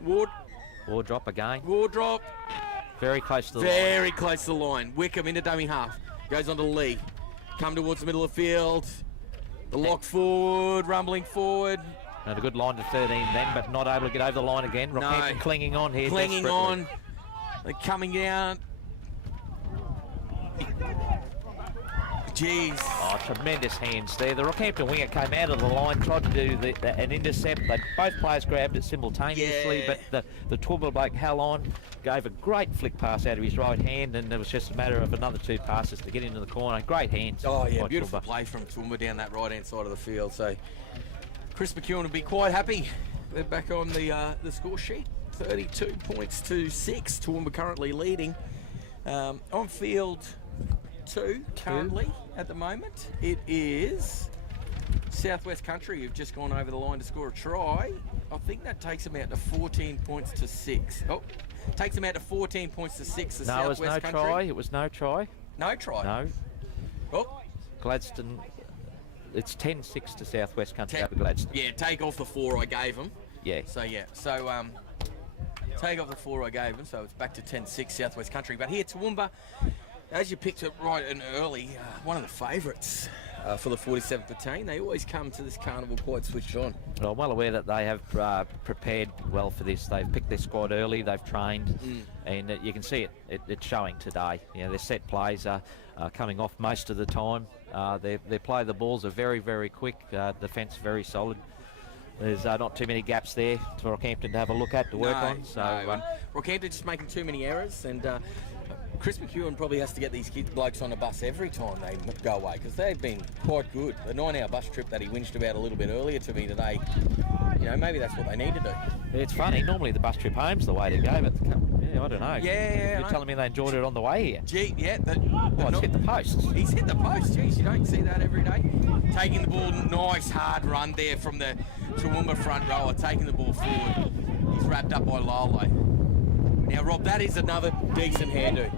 Wardop again. Wardop. Very close to the Very close to the line. Wickham into dummy half. Goes on to Lee. Come towards the middle of the field. The lock forward, rumbling forward. And a good line to 13 then, but not able to get over the line again. Rockhampton clinging on here. Clinging on. They're coming down. Jeez. Oh, tremendous hands there. The Rockhampton winger came out of the line, tried to do an intercept. Both players grabbed it simultaneously, but the Toowoomba bloke, Hallon, gave a great flick pass out of his right hand, and it was just a matter of another 2 passes to get into the corner. Great hands. Oh, yeah, beautiful play from Toowoomba down that right-hand side of the field. So Chris McEwen will be quite happy. They're back on the score sheet. 32 points to 6. Toowoomba currently leading. On field 2 currently at the moment. It is Southwest Country who've just gone over the line to score a try. I think that takes them out to 14 points to 6. Oh, takes them out to 14 points to 6. The no, Southwest Country. Try. It was no try. No try. No. Oh, Gladstone. It's 10-6 to Southwest Country over Gladstone. Yeah, take off the 4 I gave them. Yeah. So take off the 4 I gave them. So it's back to 10-6 Southwest Country. But here Toowoomba, as you picked it right and early, one of the favourites for the 47th Battalion. They always come to this carnival quite switched on. Well, I'm well aware that they have prepared well for this. They've picked their squad early, they've trained, and you can see it's showing today. You know, their set plays are coming off most of the time. Their play of the balls are very, very quick. Defence very solid. There's not too many gaps there for Rockhampton to have a look at, to work on. So Rockhampton just making too many errors, and Chris McEwen probably has to get these blokes on the bus every time they go away, because they've been quite good. The 9-hour bus trip that he whinged about a little bit earlier to me today, you know, maybe that's what they need to do. It's funny, normally the bus trip home's the way to go, but I don't know. Yeah, You're telling me they enjoyed it on the way here? Gee, yeah. It's hit the posts. He's hit the post. Geez, you don't see that every day. Taking the ball, nice hard run there from the Toowoomba front rower, taking the ball forward. He's wrapped up by Lollo. Now, Rob, that is another decent hairdo,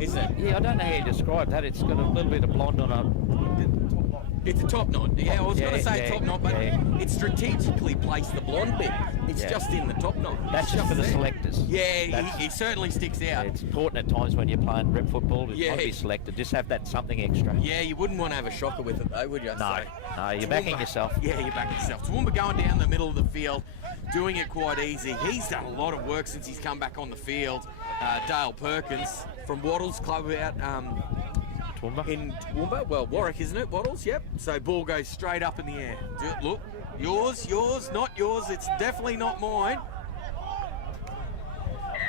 isn't it? Yeah, I don't know how you describe that. It's got a little bit of blonde on a... It's a top knot. Yeah, I was going to say top knot, but it's strategically placed the blonde bit. It's just in the top knot. That's just for the selectors. Yeah, he certainly sticks out. It's important at times when you're playing rep football to be selected. Just have that something extra. Yeah, you wouldn't want to have a shocker with it though, would you? No, you're backing yourself. Yeah, you're backing yourself. Toowoomba going down the middle of the field, doing it quite easy. He's done a lot of work since he's come back on the field. Dale Perkins from Wattles Club out in Toowoomba. Well, Warwick, isn't it? Wattles, yep. So ball goes straight up in the air. Look, yours, not yours. It's definitely not mine.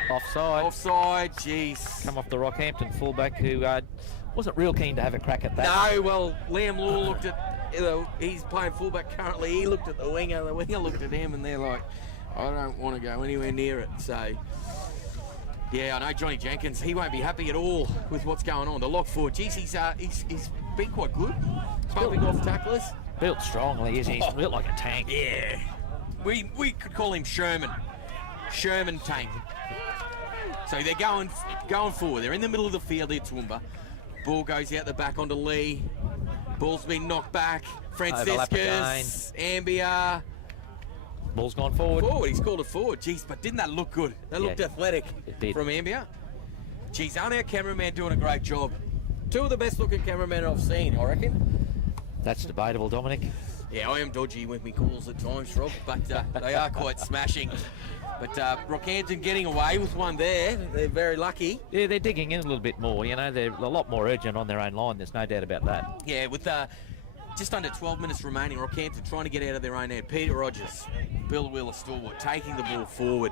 Offside, jeez. Come off the Rockhampton fullback who wasn't real keen to have a crack at that. No, well, Liam Law looked at, he's playing fullback currently. He looked at the winger looked at him, and they're like, I don't want to go anywhere near it. So, yeah, I know Johnny Jenkins, he won't be happy at all with what's going on. The lock forward, geez, he's been quite good, bumping off tacklers. Built strongly, isn't he? He's built like a tank. Yeah, we could call him Sherman Tank. So they're going forward. They're in the middle of the field here, Toowoomba. Ball goes out the back onto Lee. Ball's been knocked back. Franciscus, Ambia. Ball's gone forward. He's called it forward. Jeez, but didn't that look good? That looked athletic from Ambia. Jeez, aren't our cameraman doing a great job? 2 of the best looking cameramen I've seen, I reckon. That's debatable, Dominic. Yeah, I am dodgy with me calls at times, Rob, but they are quite smashing. But Rockhampton getting away with one there. They're very lucky. Yeah, they're digging in a little bit more. You know, they're a lot more urgent on their own line. There's no doubt about that. Yeah, with just under 12 minutes remaining, Rockhampton trying to get out of their own end. Peter Rogers, Bill Wheeler Stalwart, taking the ball forward.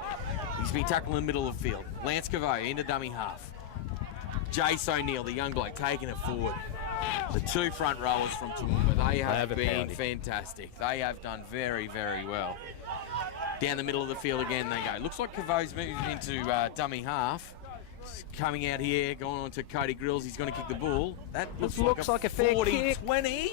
He's been tackled in the middle of the field. Lance Cavo into dummy half. Jace O'Neill, the young bloke, taking it forward. The 2 front rowers from Toowoomba, they have been fantastic. They have done very, very well. Down the middle of the field again they go. Looks like Cavo's moving into dummy half. He's coming out here, going on to Cody Grills. He's going to kick the ball. That looks like a fair 40-20.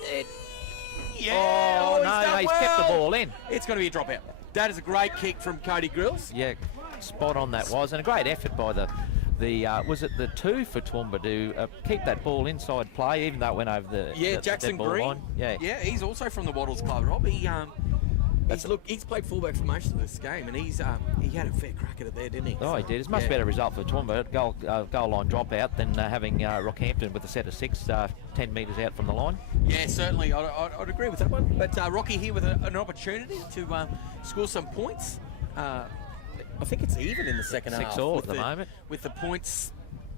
Yeah, no, he's kept the ball in. It's going to be a dropout. That is a great kick from Cody Grills. Yeah, spot on that was, and a great effort by the was it the 2 for Toowoomba to keep that ball inside play, even though it went over the Jackson ball Green. line. Yeah, he's also from the Wattles Club, Rob. He's played fullback for most of this game, and he had a fair crack at it there, didn't he? Oh, he did. It's a much better result for Toowoomba. Goal line dropout than having Rockhampton with a set of 6 10 metres out from the line. Yeah, certainly. I'd agree with that one. But Rocky here with an opportunity to score some points. I think it's even in the second half. 6 all at the moment. With the points,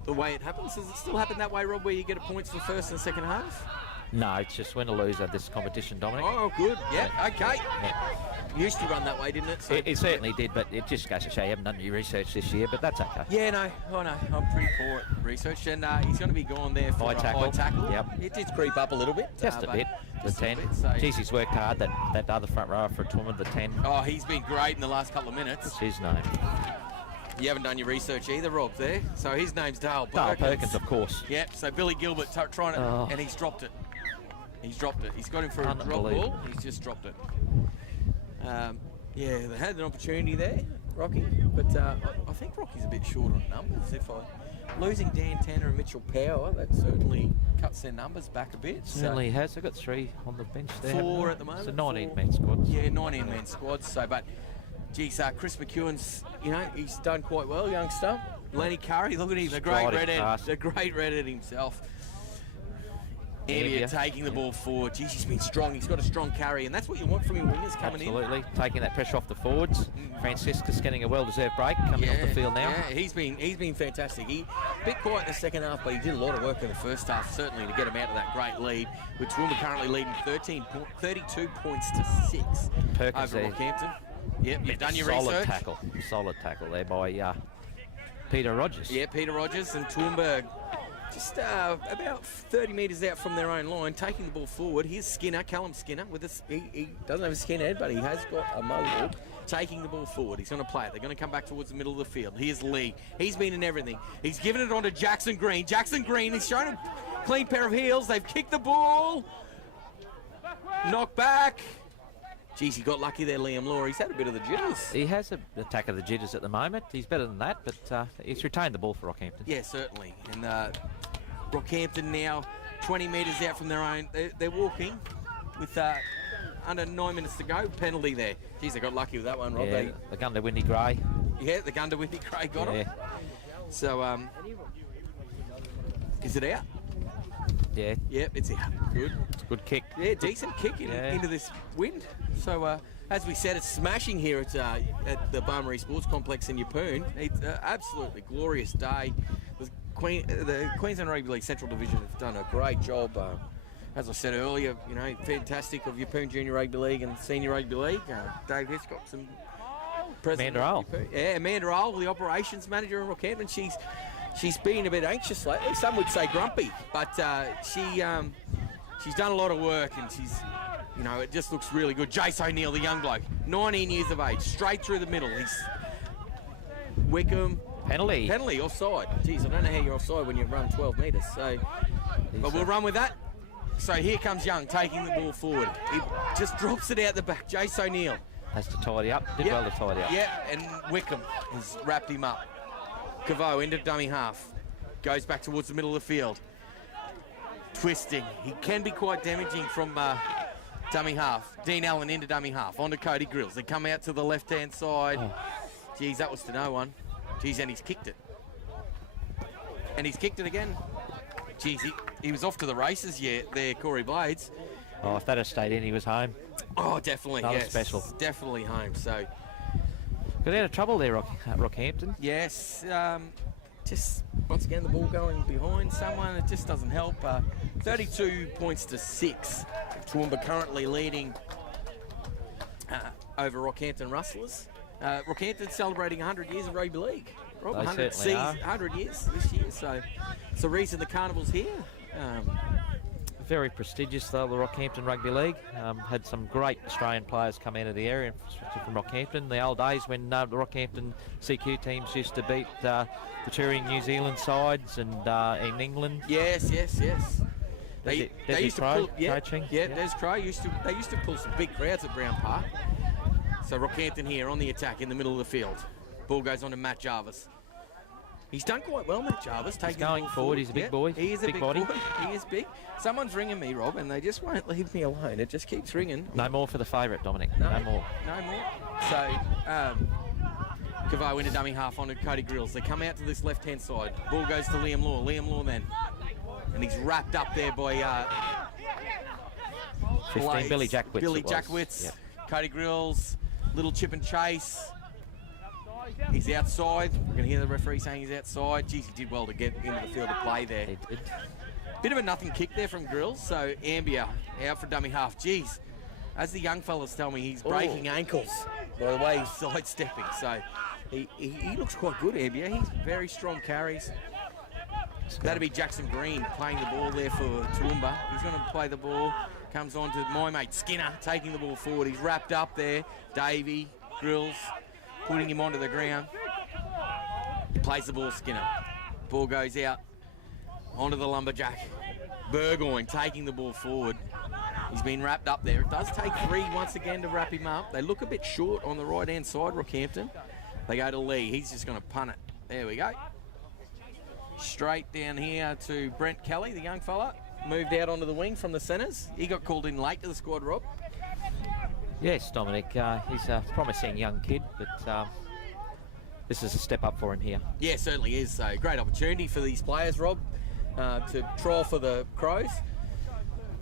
the way it happens. Does it still happen that way, Rob, where you get a points for first and second half? No, it's just win or lose at this competition, Dominic. Oh, good. Yeah, okay. Yeah. Used to run that way, didn't it? So It certainly did, but it just goes to show you haven't done your research this year, but that's okay. yeah, no. Oh, no. I'm pretty poor at research. And he's going to be going there for High tackle. high tackle. Yep. It did creep up a little bit. Just a but bit, the just a 10. bit, so- Jeez, he's worked hard, that other front row for Toowoomba, the 10. Oh, he's been great in the last couple of minutes. It's his name. You haven't done your research either, Rob, there. So his name's Dale Perkins, of course. Yep, so Billy Gilbert trying to... Oh. And he's dropped it. He's dropped it. He's got him for a drop Unbelievable. ball. He's just dropped it. Yeah, they had an opportunity there, Rocky. But I think Rocky's a bit short on numbers. Losing Dan Tanner and Mitchell Power, that certainly cuts their numbers back a bit. Certainly has. They've got 3 on the bench there. 4 at the moment. It's a 19-man squad. Yeah, 19-man squad. So, but, geez, Chris McEwen's, he's done quite well, youngster. Lenny Curry, look at him, the great redhead himself. Ambia taking the ball forward. Geez, he's been strong. He's got a strong carry, and that's what you want from your wingers coming in. Absolutely, taking that pressure off the forwards. Franciscus getting a well-deserved break, coming off the field now. Yeah, he's been fantastic. He a bit quiet in the second half, but he did a lot of work in the first half, certainly to get him out of that great lead. With Toowoomba currently leading 32 points to 6 Perkins over there. Rockhampton. Yep, you've done your research. Solid tackle there by Peter Rogers. Yeah, Peter Rogers and Toowoomba just about 30 metres out from their own line, taking the ball forward. Here's Skinner, Callum Skinner, with us. He doesn't have a skinhead, but he has got a mohawk. Taking the ball forward. He's going to play it. They're going to come back towards the middle of the field. Here's Lee. He's been in everything. He's given it on to Jackson Green. Jackson Green is showing a clean pair of heels. They've kicked the ball. Knock back. Geez, he got lucky there, Liam Law. He's had a bit of the jitters. He has an attack of the jitters at the moment. He's better than that, but he's retained the ball for Rockhampton. Yeah, certainly. And Rockhampton now 20 metres out from their own. They're walking with under 9 minutes to go. Penalty there. Geez, they got lucky with that one, Rob. Yeah, the gun to Windy Gray. Yeah, the gun to Windy Gray got him. So, is it out? Yeah. Yep, it's out. Good. It's a good kick. Yeah, decent kick into this wind. So, as we said, it's smashing here at the Barmaryee Sports Complex in Yeppoon. It's an absolutely glorious day. The Queensland Rugby League Central Division have done a great job. As I said earlier, fantastic of Yeppoon Junior Rugby League and Senior Rugby League. Dave Hiscox and President Amanda Earl. Yeah, Amanda Earl, the operations manager in Rockhampton. She's been a bit anxious lately. Some would say grumpy, but she's done a lot of work, and she's, it just looks really good. Jace O'Neill, the young bloke, 19 years of age, straight through the middle. He's Wickham. Penalty, offside. Geez, I don't know how you're offside when you run 12 metres. So, but we'll run with that. So here comes Young taking the ball forward. He just drops it out the back. Jace O'Neill has to tidy up. Did well to tidy up. Yeah, and Wickham has wrapped him up. Cavo into dummy half. Goes back towards the middle of the field. Twisting. He can be quite damaging from dummy half. Dean Allen into dummy half. On to Cody Grills. They come out to the left-hand side. Oh. Geez, that was to no one. Geez, and he's kicked it. And he's kicked it again. Geez, he was off to the races there, Corey Blades. Oh, if that had stayed in, he was home. Oh, definitely, yes. Special. Definitely home, so. Got out of trouble there, Rockhampton. Yes, just once again the ball going behind someone, it just doesn't help. 32 points to 6. Toowoomba currently leading over Rockhampton Rustlers. Rockhampton celebrating 100 years of rugby league. Rob, 100 years this year, so it's the reason the carnival's here. Very prestigious, though, the Rockhampton Rugby League. Had some great Australian players come out of the area, especially from Rockhampton. The old days when the Rockhampton CQ teams used to beat the touring New Zealand sides and in England. Yes. They used to pull, coaching. Des Crow used to pull some big crowds at Brown Park. So Rockhampton here on the attack in the middle of the field. Ball goes on to Matt Jarvis. He's done quite well, Matt Jarvis. He's going forward. He's a big boy. He is a big body. boy. He is big. Someone's ringing me, Rob, and they just won't leave me alone. It just keeps ringing. No more for the favourite, Dominic. No more. No more. So, Cavo into dummy half onto Cody Grills. They come out to this left-hand side. Ball goes to Liam Law. Liam Law then. And he's wrapped up there by 15, Billy Jackwitz. Billy Jackwitz. Yep. Cody Grills. Little chip and chase. He's outside. We're going to hear the referee saying he's outside. Geez, he did well to get into the field of play there. He did. Bit of a nothing kick there from Grills. So Ambia out for dummy half. Geez, as the young fellas tell me, he's breaking ankles by the way he's sidestepping. So he looks quite good, Ambia. He's very strong carries. That'll be Jackson Green playing the ball there for Toowoomba. He's going to play the ball. Comes on to my mate Skinner taking the ball forward. He's wrapped up there. Davey, Grills, putting him onto the ground. He plays the ball, Skinner. Ball goes out onto the lumberjack. Burgoyne taking the ball forward. He's been wrapped up there. It does take 3 once again to wrap him up. They look a bit short on the right-hand side, Rockhampton. They go to Lee. He's just going to punt it. There we go. Straight down here to Brent Kelly, the young fella. Moved out onto the wing from the centres. He got called in late to the squad, Rob. Yes, Dominic. He's a promising young kid, but this is a step up for him here. Yeah, certainly is. So great opportunity for these players, Rob, to trial for the Crows.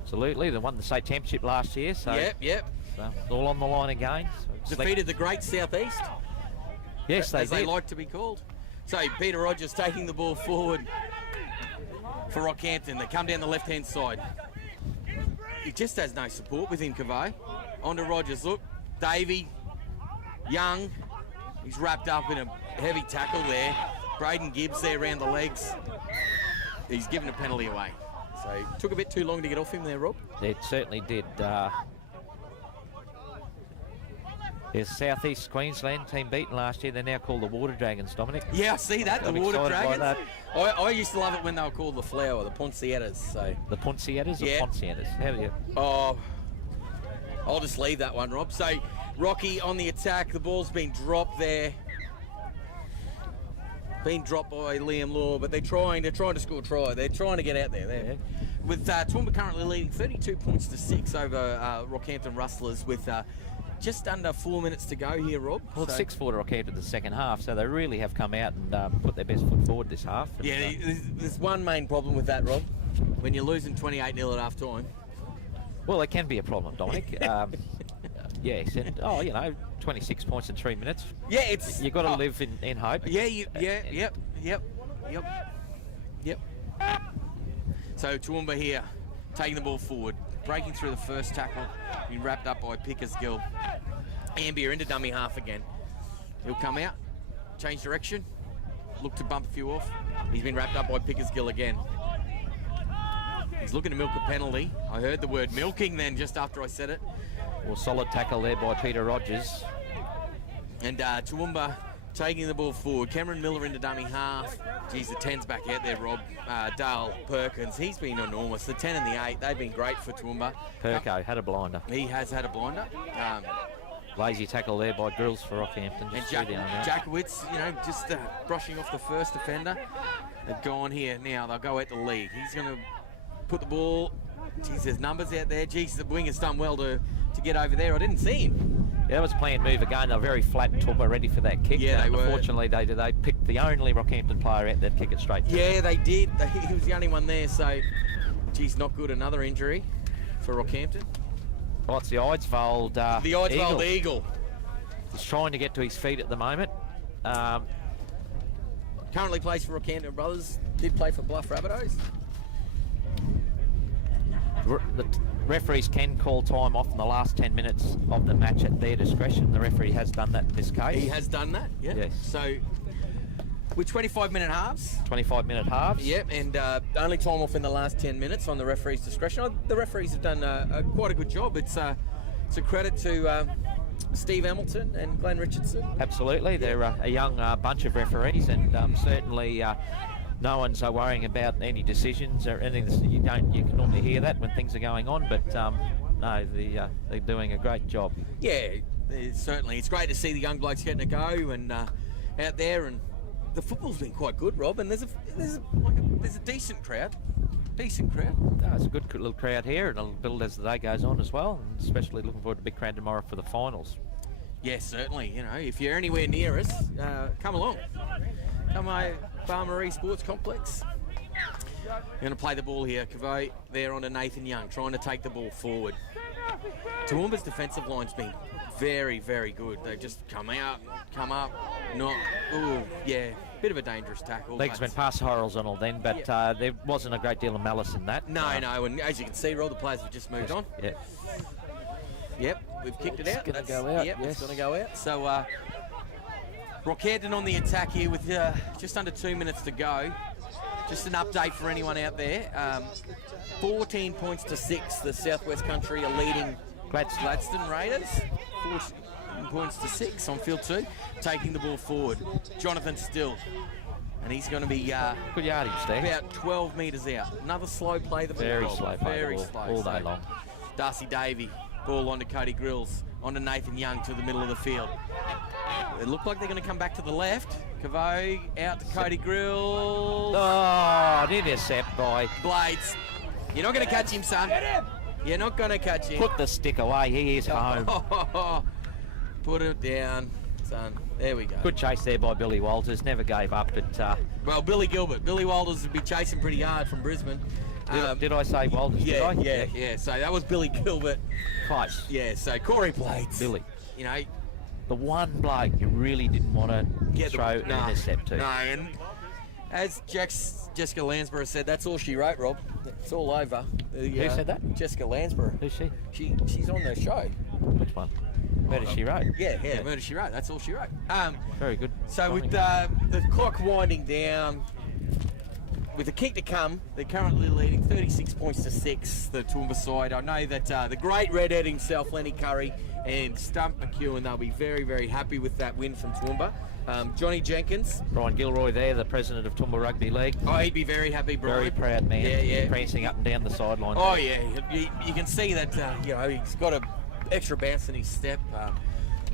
Absolutely. They won the state championship last year. So Yep. So all on the line again. So defeated the great Southeast. Yes, they as did. They like to be called. So Peter Rogers taking the ball forward for Rockhampton. They come down the left-hand side. He just has no support with him, Cavo. On to Rogers. Look, Davey, Young. He's wrapped up in a heavy tackle there. Braydon Gibbs there around the legs. He's given a penalty away. So it took a bit too long to get off him there, Rob. It certainly did. There's Southeast Queensland team beaten last year. They're now called the Water Dragons, Dominic. Yeah, I see that, the I'm Water excited by Dragons. I used to love it when they were called the Flower, the Poncietas. So the Poncietas or Yeah. Poncietas? How do you? Oh, I'll just leave that one, Rob. So Rocky on the attack. The ball's been dropped there. Been dropped by Liam Law, but they're trying to score a try. They're trying to get out there. Yeah. With Toowoomba currently leading 32 points to 6 over Rockhampton Rustlers with just under 4 minutes to go here, Rob. Well, it's 6-4 to Rockhampton the second half, so they really have come out and put their best foot forward this half. And, Yeah, there's one main problem with that, Rob. When you're losing 28-0 at half time. well, it can be a problem, Dominic. Yes, and 26 points in 3 minutes. Yeah, it's You've got to live in hope. Yeah, yep. So Toowoomba here, taking the ball forward, breaking through the first tackle, been wrapped up by Pickersgill. Ambia into dummy half again. He'll come out, change direction, look to bump a few off. He's been wrapped up by Pickersgill again. He's looking to milk a penalty. I heard the word milking then just after I said it. Well, solid tackle there by Peter Rogers. And Toowoomba taking the ball forward. Cameron Millar into dummy half. Geez, the 10's back out there, Rob. Dale Perkins, he's been enormous. The 10 and the 8, they've been great for Toowoomba. Perko had a blinder. He has had a blinder. Lazy tackle there by Grills for Rockhampton. And Just threw down there. Jackwitz, just brushing off the first offender. They've gone here now. They'll go out the league. He's going to put the ball. Geez, there's numbers out there. Geez, the winger's done well to get over there. I didn't see him. Yeah, that was a planned move again. They were very flat and Toowoomba ready for that kick. Yeah, they were. Unfortunately, they picked the only Rockhampton player out that kick it straight to. Yeah, they did. He was the only one there, so, geez, not good. Another injury for Rockhampton. Oh, it's the Eidsvold The Eidsvold Eagle. He's trying to get to his feet at the moment. Currently plays for Rockhampton Brothers. Did play for Bluff Rabbitohs. The referees can call time off in the last 10 minutes of the match at their discretion. The referee has done that in this case. He has done that, yeah. Yes. So, with 25-minute halves. 25-minute halves. Yep, and only time off in the last 10 minutes on the referee's discretion. The referees have done quite a good job. It's a credit to Steve Hamilton and Glenn Richardson. Absolutely. They're a young bunch of referees, and certainly no one's worrying about any decisions or anything. You can normally hear that when things are going on, but no, they're doing a great job. Yeah, certainly. It's great to see the young blokes getting a go and out there, and the football's been quite good, Rob, and there's a decent crowd. It's a good little crowd here, and it'll build as the day goes on as well, and especially looking forward to a big crowd tomorrow for the finals. Yes, certainly. You know, if you're anywhere near us, come along. Come to Barmaryee Sports Complex. You're going to play the ball here. Cavo there on to Nathan Young, trying to take the ball forward. Toowoomba's defensive line's been very, very good. They just come up, not... Ooh, yeah, bit of a dangerous tackle. Legs went past the horizontal then, but there wasn't a great deal of malice in that. No, and as you can see, all the players have just moved on. Yeah. Yep, we've kicked it out. It's going to go out. Yep, yes. It's going to go out. So, Rockhampton on the attack here with just under 2 minutes to go. Just an update for anyone out there. 14 points to 6. The Southwest Country are leading Gladstone Raiders. 14 points to 6 on field 2. Taking the ball forward. Jonathan Still. And he's going to be good yardage there. About 12 metres out. Another slow play. Very slow play. Very slow. All day long. Darcy Davey. Ball on to Cody Grills. On to Nathan Young to the middle of the field. It looked like they're going to come back to the left. Cavo out to Cody Grills. Oh, intercept by Blades. You're not going to catch him, son. You're not going to catch him. Put the stick away. He is home. Put it down, son. There we go. Good chase there by Billy Walters. Never gave up. But well, Billy Walters would be chasing pretty hard from Brisbane. Did I say Walters? Yeah, did I? yeah. So that was Billy Gilbert. Close. Yeah. So Corey Blades. Billy. You know, the one bloke you really didn't want to throw an intercept to. No, and as Jessica Lansborough said, that's all she wrote, Rob. It's all over. Who said that? Jessica Lansborough. Who's she? She's on the show. Which one? Murder She Wrote. Yeah, Murder She Wrote. That's all she wrote. Very good. So with the clock winding down, with the kick to come, they're currently leading 36 points to 6, the Toowoomba side. I know that the great redhead himself, Lenny Curry, and Stump McEwen, they'll be very, very happy with that win from Toowoomba. Johnny Jenkins. Brian Gilroy there, the president of Toowoomba Rugby League. Oh, he'd be very happy, Brian. Very proud man. Yeah. Prancing up and down the sideline. Oh, yeah. You can see that, he's got an extra bounce in his step.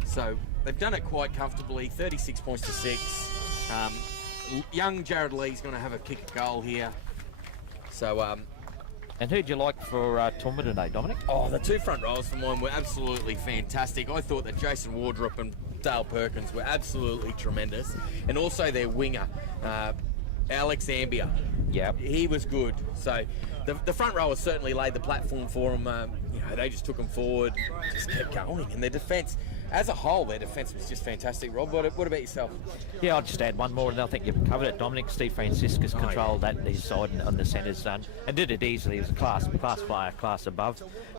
So they've done it quite comfortably, 36 points to 6. Young Jarrod Lee's going to have a kick a goal here. So, and who'd you like for Toowoomba today, Dominic? Oh, the two front rows for mine were absolutely fantastic. I thought that Jason Wardop and Dale Perkins were absolutely tremendous. And also their winger, Alex Ambia. Yeah. He was good. So the front rowers certainly laid the platform for them. They just took them forward, just kept going. And their defence, as a whole, their defence was just fantastic. Rob, what about yourself? Yeah, I'll just add one more, and I think you've covered it, Dominic. Steve Franciscus controlled that his side on the centres and did it easily. He was a class player, class above.